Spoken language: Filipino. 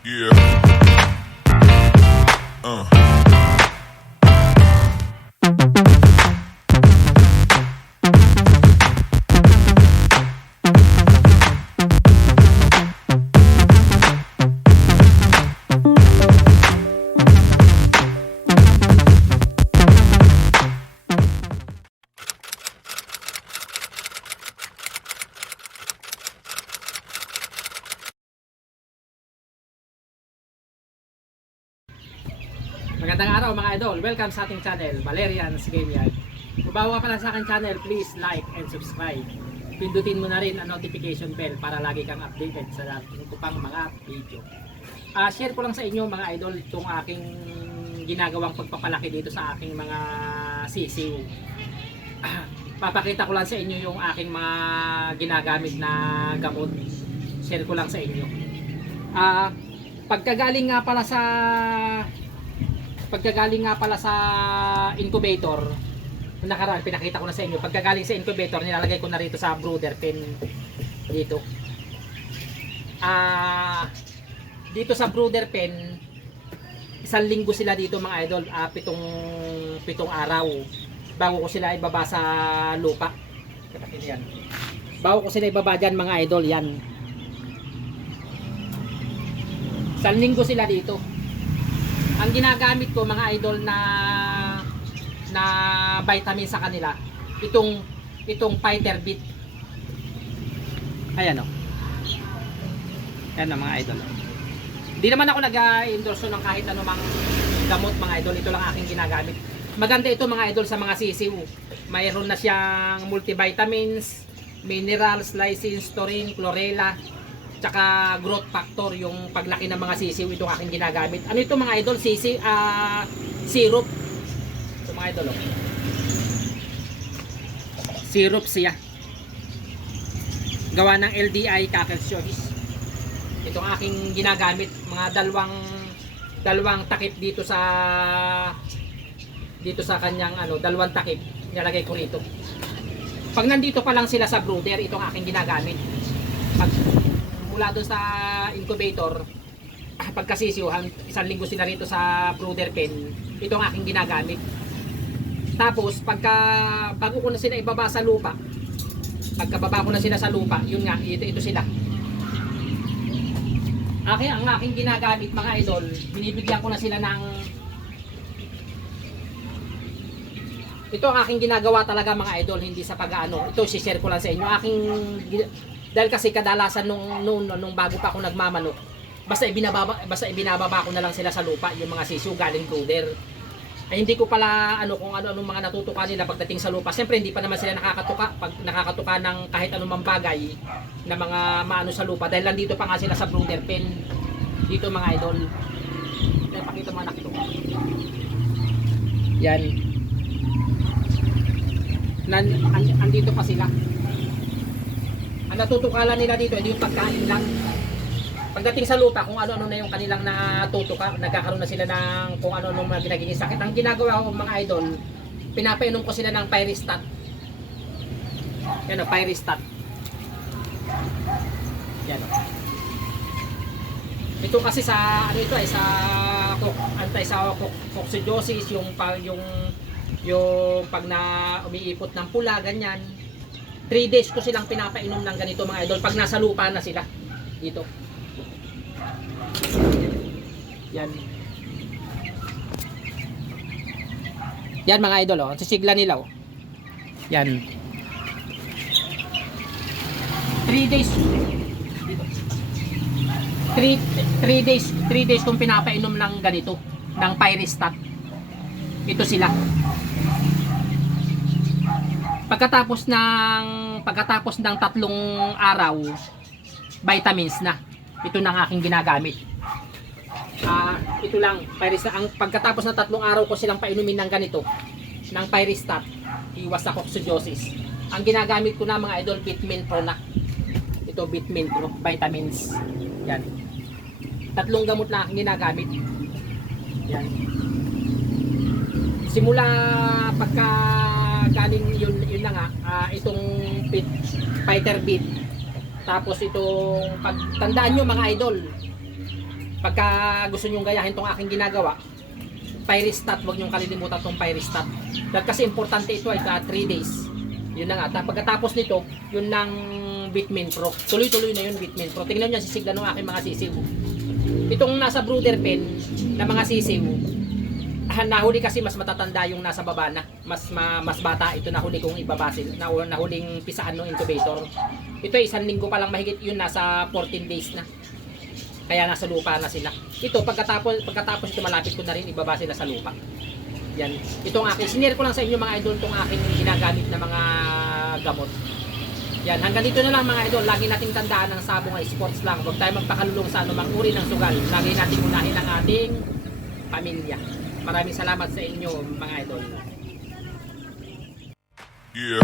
Yeah. Uh. Magandang araw mga idol, welcome sa ating channel, Valerian's Game Yard. Kung bago ka pala sa aking channel, please like and subscribe. Pindutin mo na rin ang notification bell para lagi kang updated sa ating pang mga video. Share ko lang sa inyo mga idol itong aking ginagawang pagpapalaki dito sa aking mga sisiw. Papakita ko lang sa inyo yung aking mga ginagamit na gamot. Share ko lang sa inyo. Pagkagaling nga pala sa incubator, nakaraan pinakita ko na sa inyo, pagkagaling sa incubator nilalagay ko na rito sa brooder pen dito. Dito sa brooder pen, isang linggo sila dito mga idol, pitong araw bago ko sila ibaba sa lupa. Yan. Bago ko sila ibaba dyan mga idol, yan. Isang linggo sila dito. Ang ginagamit ko mga idol na vitamin sa kanila, itong fighter beat. Ayan o. Yan o mga idol. Hindi naman ako nag-endorse ng kahit anumang gamot mga idol. Ito lang aking ginagamit. Maganda ito mga idol sa mga sisiw. Mayroon na siyang multivitamins, minerals, lysine, taurine, chlorella, tsaka growth factor, yung paglaki ng mga sisiw. Itong aking ginagamit. Ano ito mga idol? Syrup. Ito mga idol. Syrup siya. Gawa ng LDI Cacalciosis. Itong aking ginagamit. Mga dalawang takip dito sa kanyang dalawang takip. Nilalagay ko rito. Pag nandito pa lang sila sa brooder, itong aking ginagamit. Pag mula doon sa incubator, pagkasisiuhan, isang linggo sila rito sa brooder pen, ito ang aking ginagamit. Tapos bago ko na sila ibaba sa lupa, pagkababa ko na sila sa lupa, yun nga, ito sila. Ang aking ginagamit mga idol, binibigyan ko na sila ng, ito ang aking ginagawa talaga mga idol, hindi sa pag-ano. Ito si-share ko lang sa inyo. Dahil kasi kadalasan nung bago pa ako nagmamanok, basta ibinababa ko na lang sila sa lupa, yung mga sisiw galing brooder. Ay hindi ko pala kung ano mga natutuka nila pagdating sa lupa. Siyempre hindi pa naman sila nakakatuka ng kahit anumang bagay na mga maano sa lupa dahil nandito pa nga sila sa brooder pen. Dito mga idol. Pakita mo anak ito. Yan. Andito pa sila. Ang natutukalan nila dito ay yung pagkain lang. Pagdating sa lupa, kung ano-ano na yung kanilang natutuka, nagkakaroon na sila ng kung ano-ano mga ginaging sakit. Ang ginagawa ko mga idol, pinapainom ko sila ng Pyristat. Yan o, Pyristat. Yan o. Ito kasi sa coccidiosis, yung pag na umiipot ng pula, ganyan. 3 days ko silang pinapainom ng ganito mga idol pag nasa lupa na sila dito. Yan. Yan mga idol oh, sisigla nila oh. Yan. 3 days. 3 days kung pinapainom ng ganito, ng Pyristat. Ito sila. Pagkatapos ng 3 araw, vitamins na. Ito na ang aking ginagamit. Ito lang, Pyristat. Pagkatapos ng 3 araw ko silang painumin ng ganito, ng Pyristat, iwas sa coccidiosis. Ang ginagamit ko na mga idol, Vitamin Pronac. Ito Vitamin Pro, vitamins. Yan. 3 gamot na aking ginagamit. Yan. Simula pagka galing yun na nga, itong fighter beat, tapos itong pagtandaan nyo mga idol, Pagka gusto nyong gayahin tong aking ginagawa, Pyrestat, huwag nyong kalilimutan tong Pyrestat. Dahil kasi importante ito ay 3 days. Yun na nga. Pagkatapos nito, yun ng Bitmin Pro. Tuloy-tuloy na yun Bitmin Pro. Tingnan nyo ang sisigla ng aking mga sisiw. Itong nasa brooder pen na mga sisiw, nahuli kasi mas matatanda yung nasa baba na. Mas bata ito nahuli kong ibabasin. Nahuling pisaan ng incubator. Ito ay 1 linggo pa lang mahigit, yun nasa 14 days na. Kaya nasa lupa na sila. Ito pagkatapos ito malapit ko na rin ibaba sila sa lupa. Yan. Itong aking sinare ko lang sa inyo mga idol tong aking ginagamit na mga gamot. Yan, hanggang dito na lang mga idol. Lagi nating tandaan ng sabong ay sports lang. Huwag tayo magpakalulong sa anumang uri ng sugal. Lagi nating unahin ang ating pamilya. Maraming salamat sa inyo mga idol. Yeah.